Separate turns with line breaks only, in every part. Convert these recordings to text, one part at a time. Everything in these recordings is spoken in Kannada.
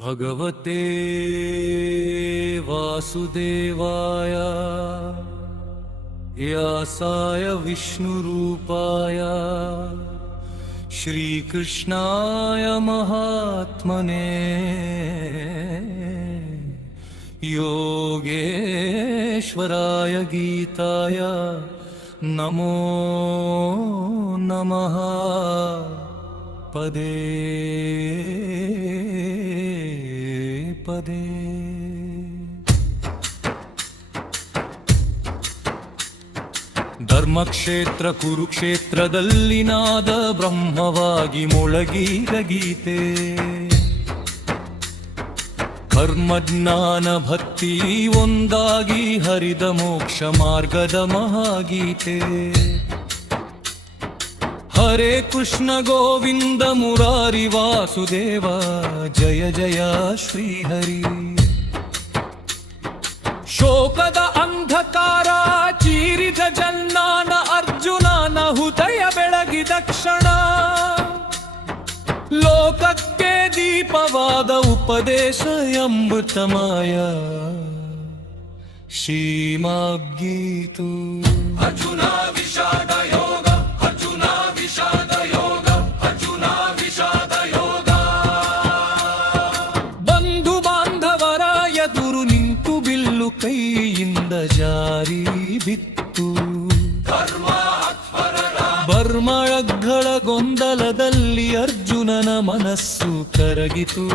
भगवते वासुदेवाय यासाय विष्णुरूपाय श्रीकृष्णाय महात्मने योगेश्वराय गीताय नमो नमः। पदे पदे ಧರ್ಮಕ್ಷೇತ್ರ ಕುರುಕ್ಷೇತ್ರದಲ್ಲಿನಾದ ಬ್ರಹ್ಮವಾಗಿ ಮೊಳಗೀರ ಗೀತೆ. ಕರ್ಮಜ್ಞಾನ ಭಕ್ತಿ ಒಂದಾಗಿ ಹರಿದ ಮೋಕ್ಷ ಮಾರ್ಗದ ಮಹಾಗೀತೆ. ಹರೇ ಕೃಷ್ಣ ಗೋವಿಂದ ಮುರಾರಿ ವಾಸುದೇವ, ಜಯ ಜಯ ಶ್ರೀಹರಿ. ಶೋಕದ ಅಂಧಕಾರ ಚೀರಿದ ಜನ್ನಾನ ಅರ್ಜುನನ ಹೃದಯ ಬೆಳಗಿದ ಕ್ಷಣ. ಲೋಕಕ್ಕೆ ದೀಪವಾದ ಉಪದೇಶ ಅಮೃತಮಯ ಶ್ರೀಮಾಗೀತು ಅರ್ಜುನ ವಿಷಾದ ಕೈಯಿಂದ ಜಾರಿ ಬಿತ್ತು. ಬರ್ಮಳಗ್ಗಳ ಗೊಂದಲದಲ್ಲಿ ಅರ್ಜುನನ ಮನಸ್ಸು ಕರಗಿತು.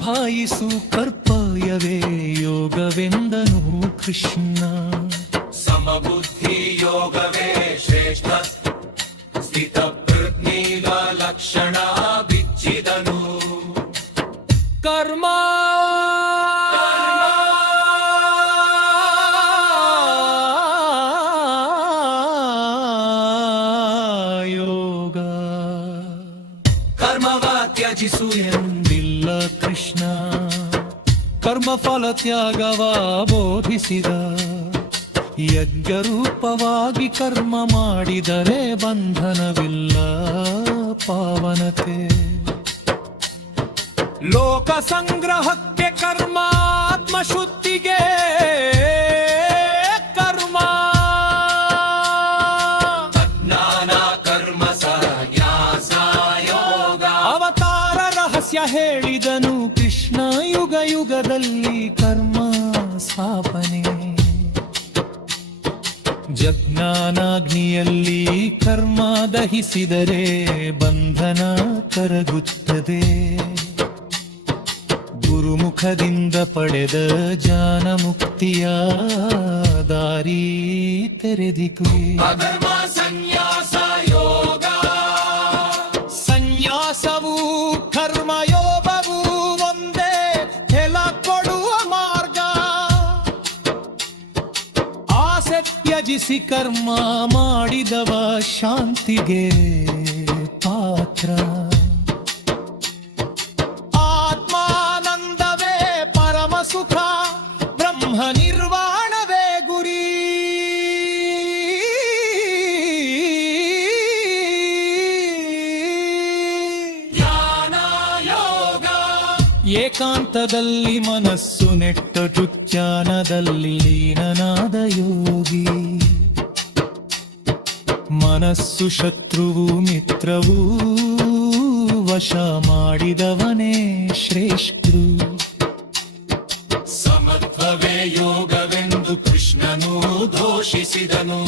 ಧರ್ಮ ನಿಭಾಯಿಸು ಕರ್ಪಯವೇ ಯೋಗವೆಂದನು ಕೃಷ್ಣ
ಸಮಬುದ್ಧಿ ಯೋಗವೇ ಶ್ರೇಷ್ಠ ಸ್ಥಿತ ಪ್ರಜ್ಞೀಗ ಲಕ್ಷಣ ಬಿಚ್ಚಿದನು
ಕರ್ಮ
ತ್ಯಜಿಸು
ಎಂದಿಲ್ಲ ಕೃಷ್ಣ ಕರ್ಮ ಫಲ ತ್ಯಾಗವ ಬೋಧಿಸಿದ. ಯಜ್ಞರೂಪವಾಗಿ ಕರ್ಮ ಮಾಡಿದರೆ ಬಂಧನವಿಲ್ಲ ಪಾವನತೆ. ಲೋಕ ಸಂಗ್ರಹಕ್ಕೆ ಕರ್ಮ ಆತ್ಮಶುದ್ಧಿಗೆ ರಹಸ್ಯ ಹೇಳಿದನು ಕೃಷ್ಣ ಯುಗ ಯುಗದಲ್ಲಿ ಕರ್ಮ ಸ್ಥಾಪನೆ. ಜಜ್ಞಾನಾಗ್ನಿಯಲ್ಲಿ ಕರ್ಮ ದಹಿಸಿದರೆ ಬಂಧನ ಕರಗುತ್ತದೆ. ಗುರುಮುಖದಿಂದ ಪಡೆದ ಜಾನ ಮುಕ್ತಿಯ ದಾರಿ ತೆರೆದಿಕು ತ್ಯಜಿಸಿ ಕರ್ಮ ಮಾಡಿದವ ಶಾಂತಿಗೆ ಪಾತ್ರ. ಆತ್ಮಾನಂದವೇ ಪರಮ ಸುಖ, ಬ್ರಹ್ಮ ನಿರ್ವಾಣವೇ ಗುರಿ. ಏಕಾಂತದಲ್ಲಿ ಮನಸ್ಸು ನೆಟ್ಟ ಚುಚ್ಚಾನದಲ್ಲಿ ಲೀನನಾದ ಯೋಗಿ. ಮನಸ್ಸು ಶತ್ರುವು ಮಿತ್ರವು ವಶ ಮಾಡಿದವನೇ ಶ್ರೇಷ್ಠರು.
ಸಮತ್ವವೇ ಯೋಗವೆಂದು ಕೃಷ್ಣನು ಘೋಷಿಸಿದನು.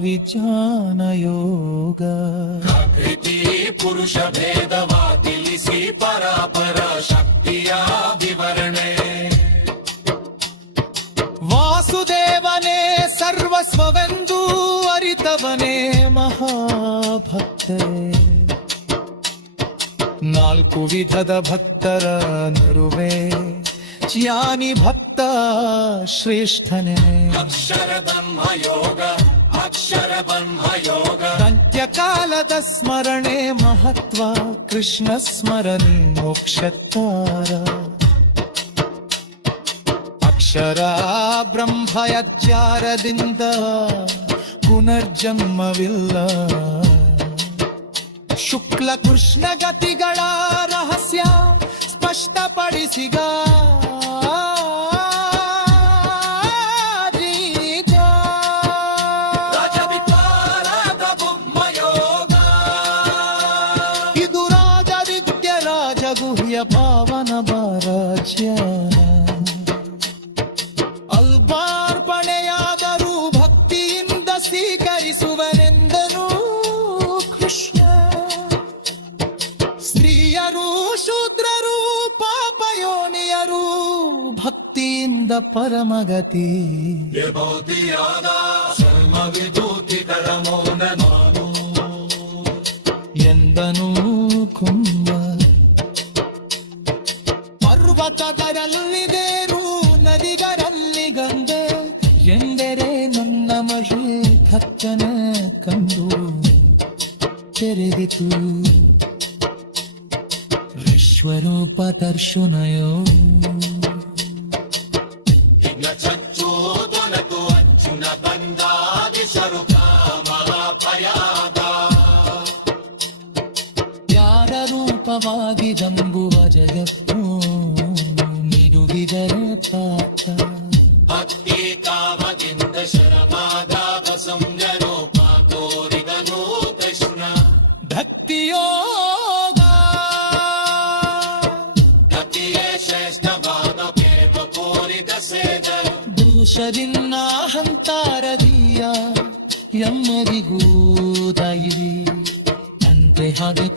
ವಿಜ್ಞಾನ ಯೋಗ.
ಪ್ರಕೃತಿ ಪುರುಷ ಭೇದವ ತಿಳಿಸಿ ಪರಾಪರ ಶಕ್ತಿಯ
ನಾಲ್ಕು ವಿಧದ ಭಕ್ತರ ನರುವೆ ಜ್ಞಾನಿ ಭಕ್ತ ಶ್ರೇಷ್ಠನೇ.
ಅಕ್ಷರ ಬ್ರಹ್ಮಯೋಗ ಅಕ್ಷರ ಬ್ರಹ್ಮಯೋಗ
ಅಂತ್ಯಕಾಲದ ಸ್ಮರಣೆ ಮಹತ್ವ ಕೃಷ್ಣ ಸ್ಮರಣೆ ಮೋಕ್ಷತ್ತಾರ ಅಕ್ಷರ ಬ್ರಹ್ಮಯಚಾರದಿಂದ ಪುನರ್ಜನ್ಮವಿಲ್ಲ. ಶುಕ್ಲ ಕೃಷ್ಣ ಗತಿಗಳ ರಹಸ್ಯ ಸ್ಪಷ್ಟಪಡಿಸಿಗ. ಇದು ರಾಜವಿದ್ಯ ರಾಜಗುಹ್ಯ ಪಾವನ ಬಾರಾಜ್ಯ ಪರಮಗತಿ
ವಿಭೂತಿಯಾದ ಸರ್ಮ ವಿಭೂತಿಗಳ ಮೌನ ನಾನು
ಎಂದನು ಕುಂಭ ಪರ್ವತದರಲ್ಲಿದೇರು ನದಿಗರಲ್ಲಿ ಗಂಗೆ ಎಂದರೆ ನನ್ನ ಮಹಿ ಕತ್ತನ ಕಂಡು ತೆರೆದಿತು ವಿಶ್ವರೂಪ ದರ್ಶನಯೋ
ತೋರಿದನು ಕೃಷ್ಣ
ಭಕ್ತಿಯೋಗ
ಗತಿಯೇ ಶ್ರೇಷ್ಠವಾದ ಪ್ರೇಮ ಕೋರಿದ ಸೇದರು
ದೋಷರಿನ್ನ ಅಹಂಕಾರದೀಯ ಎಮ್ಮರಿಗೂ ದೈರಿ ಅಂತೆ ಹಾಗೆ